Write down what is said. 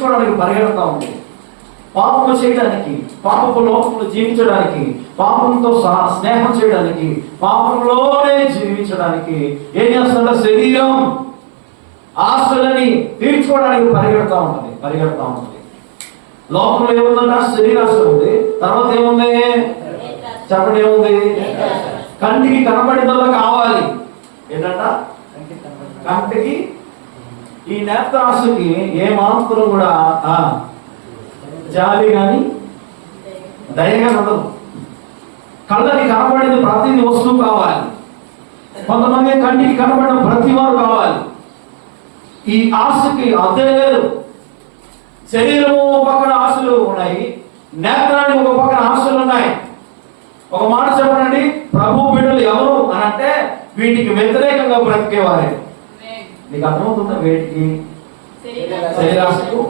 తీర్చుకోవడానికి పరిగెడతా ఉంది. పాపము చేయడానికి, పాపపు లోకంలో జీవించడానికి, పాపంతో సహా స్నేహం చేయడానికి, పాపంలోనే జీవించడానికి ఏం చేస్తుందంటే శరీరం ఆశలని తీర్చుకోవడానికి పరిగెడతా ఉంటుంది. లోకంలో ఏముందంటే శరీరాశ ఉంది. తర్వాత ఏముంది చెప్పండి, ఏముంది? కంటికి కనబడినలా కావాలి. ఏంటంట? కంటికి ఈ నేత్రాశకి ఏమాత్రం కూడా జాలి కానీ దయగా ఉండదు. కళ్ళకి కనబడేది ప్రతి వస్తువు కావాలి. కొంతమంది కంటికి కనబడిన ప్రతి వారు కావాలి. ఈ ఆశకి అదే లేదు. శరీరము ఒక పక్కన ఆశలు ఉన్నాయి, నేత్రానికి ఒక పక్కన ఆశలు ఉన్నాయి. ఒక మాట చెప్పండి, ప్రభు బిడ్డలు ఎవరు అని అంటే వీటికి వ్యతిరేకంగా బ్రతికేవారే. నీకు అర్థమవుతుందా? వీటికి శరీరాశకు